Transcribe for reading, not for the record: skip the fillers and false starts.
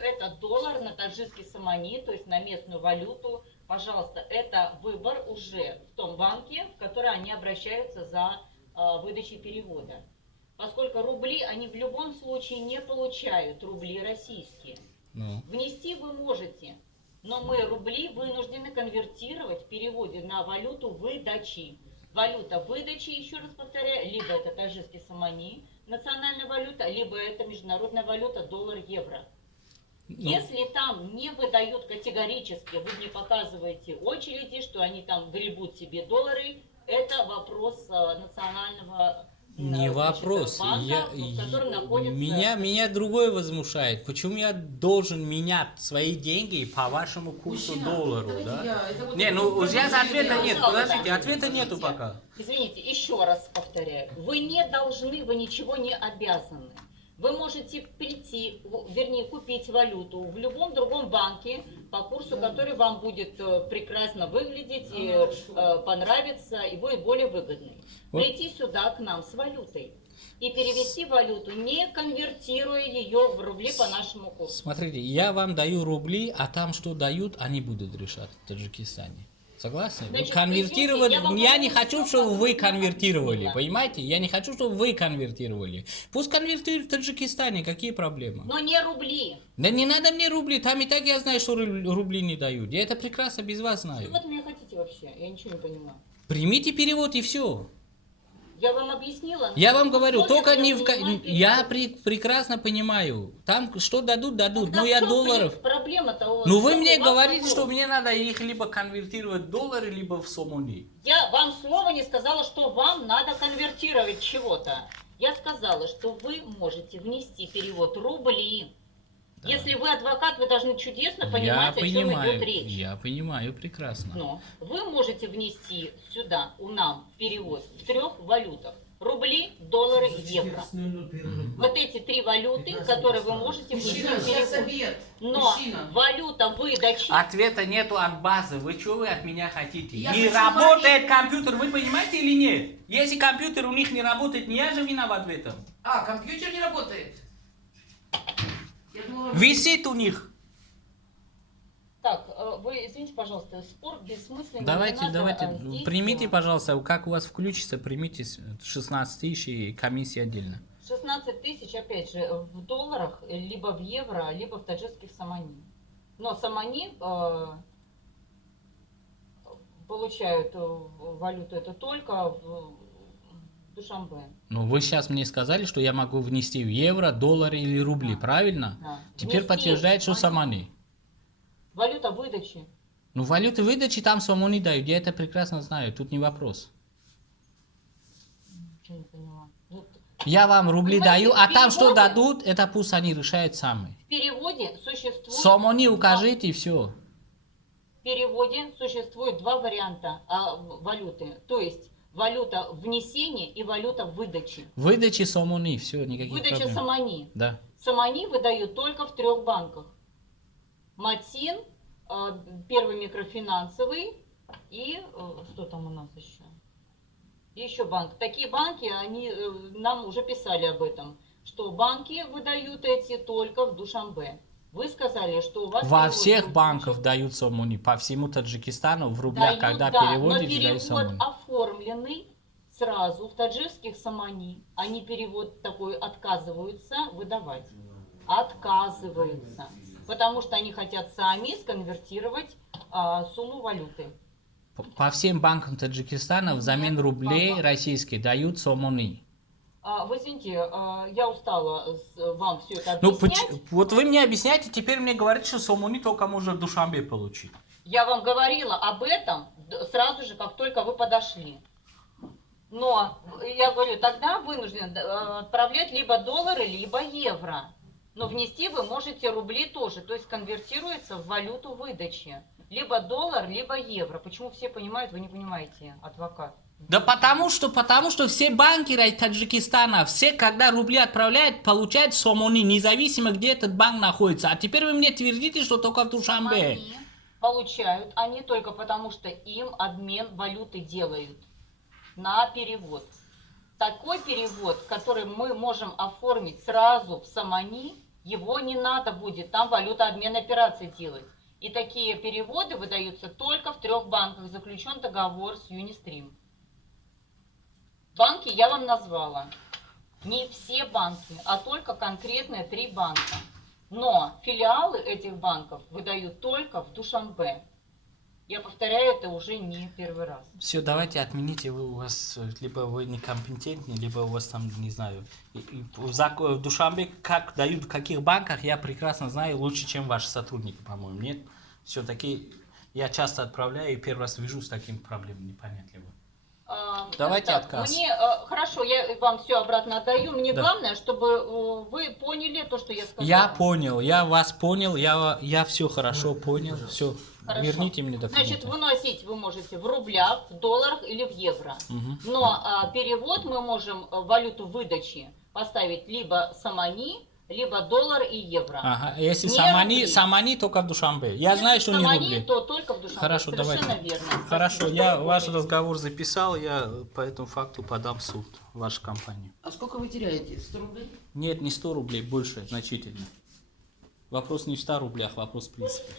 это доллар на таджикский самани, то есть на местную валюту. Пожалуйста, это выбор уже в том банке, в который они обращаются за выдачей перевода. Поскольку рубли они в любом случае не получают, рубли российские. Ну. Внести вы можете, но мы рубли вынуждены конвертировать в переводе на валюту выдачи. Валюта выдачи, еще раз повторяю, либо это таджикский самани, национальная валюта, либо это международная валюта, доллар, евро. Если там не выдают категорически, вы мне показываете очереди, что они там гребут себе доллары, это вопрос национального Не вопрос. банка, в котором находится... Меня другое возмущает. Почему я должен менять свои деньги по вашему курсу доллару, да? Не, ну сейчас ответа нет. Подождите, ответа нету пока. Извините, еще раз повторяю. Вы не должны, вы ничего не обязаны. Вы можете прийти, вернее, купить валюту в любом другом банке по курсу, который вам будет прекрасно выглядеть, и понравится, и будет более выгодный. Прийти сюда к нам с валютой и перевести валюту, не конвертируя ее в рубли по нашему курсу. Смотрите, я вам даю рубли, а там что дают, они будут решать в Таджикистане. Согласны? Значит, Конвертировать, извините, я не хочу, чтобы вы конвертировали, объяснила. понимаете? Я не хочу, чтобы вы конвертировали. Пусть конвертируют в Таджикистане, какие проблемы? Но не рубли. Да не надо мне рубли, там и так я знаю, что рубли не дают. Я это прекрасно без вас знаю. Что вы от меня хотите вообще? Я ничего не понимаю. Примите перевод и все. Я вам объяснила. Я вам говорю, только не в... Я перевод. прекрасно понимаю. Там что дадут, дадут. Тогда Ну в я чем долларов... Проблема-то у вас? Ну вы У мне вас говорите, вопрос. что мне надо их либо конвертировать в доллары, либо в сомони. Я вам слова не сказала, что вам надо конвертировать чего-то. Я сказала, что вы можете внести перевод рубли. Да. Если вы адвокат, вы должны чудесно понимать, о чем идет речь. Я понимаю прекрасно. Но вы можете внести сюда у нам перевод в 3 валютах. Рубли, доллары, евро. Вот эти 3 валюты, которые вы можете внести в перевод. Но валюта выдачи... Ответа нету от базы. Вы что вы от меня хотите? Я не хочу работает компьютер, вы понимаете или нет? Если компьютер у них не работает, не я же виноват в этом. А, компьютер не работает. Я думала, Висит у них. Так, вы извините, пожалуйста, спор бессмысленный. Давайте, не надо, давайте, примите, пожалуйста, как у вас включится, примите 16 тысяч и комиссия отдельно. 16 тысяч, опять же, в долларах, либо в евро, либо в таджикских самани. Но самани получают валюту это только в Душанбе. Ну, вы сейчас мне сказали, что я могу внести в евро, доллары или рубли, Да. правильно? Да. Теперь Внести подтверждает, что валюту. самани. Валюта выдачи. Ну, валюты выдачи там самони дают, я это прекрасно знаю, тут не вопрос. Ничего не поняла. Я вам рубли Понимаете, даю, а в там что переводе- дадут, это пусть они решают сами. В переводе существует... Самони укажите и все. В переводе существует 2 варианта валюты. То есть валюта внесения и валюта выдачи. Выдачи самони, все, никаких Выдача проблем. самани. Да. Самани выдают только в 3 банках. Матин, первый микрофинансовый и что там у нас еще? И еще банк. Такие банки, они нам уже писали об этом, что банки выдают эти только в Душанбе. Вы сказали, что у вас... Во перевод всех будет банках очень- дают самони, по всему Таджикистану в рублях, Дают, когда да, переводят, но дают перевод самони. оформленный сразу в таджикских самани. Они перевод такой отказываются выдавать. Отказываются. Потому что они хотят сами сконвертировать сумму валюты. По всем банкам Таджикистана взамен рублей российских дают самони. Вы извините, я устала вам все это Ну, объяснять. вот вы мне объясняете, теперь мне говорите, что самони только можно в Душанбе получить. Я вам говорила об этом сразу же, как только вы подошли. Но я говорю, тогда вынуждены отправлять либо доллары, либо евро. Но внести вы можете рубли тоже, то есть конвертируется в валюту выдачи. Либо доллар, либо евро. Почему все понимают, вы не понимаете, адвокат? Да потому что все банки Таджикистана, все, когда рубли отправляют, получают самони, независимо, где этот банк находится. А теперь вы мне твердите, что только в Душанбе. Они получают, они только потому, что им обмен валюты делают на перевод. Такой перевод, который мы можем оформить сразу в самани, Его не надо будет там валютообмен операций делать. И такие переводы выдаются только в 3 банках. Заключен договор с Юнистрим. Банки я вам назвала. Не все банки, а только конкретные 3 банка. Но филиалы этих банков выдают только в Душанбе. Я повторяю, это уже не первый раз. Все, давайте отмените, вы у вас либо вы некомпетентны, либо у вас там, не знаю, в Душанбе, как дают, в каких банках, я прекрасно знаю, лучше, чем ваши сотрудники, по-моему. Нет, все-таки я часто отправляю и первый раз вижу с таким проблемой непонятливым. Давайте Так, отказ. Хорошо, я вам все обратно отдаю. Мне Да. главное, чтобы вы поняли то, что я сказала. Я понял, я вас понял, я все хорошо понял, все. Хорошо. Верните мне документы. Значит, выносить вы можете в рублях, в долларах или в евро. Мгм. Но перевод мы можем валюту выдачи поставить либо самани, либо доллар и евро. Ага, если Не самани, рубли. самани только в Душанбе. Я знаю, что не самани, рубли. то только в Душанбе. Хорошо, Совершенно давайте. верно. Хорошо, Спасибо, я что вы ваш поняли. разговор записал, я по этому факту подам в суд, в вашу компанию. А сколько вы теряете? 100 рублей? Нет, не 100 рублей, больше, значительно. Вопрос не в 100 рублях, вопрос в принципе.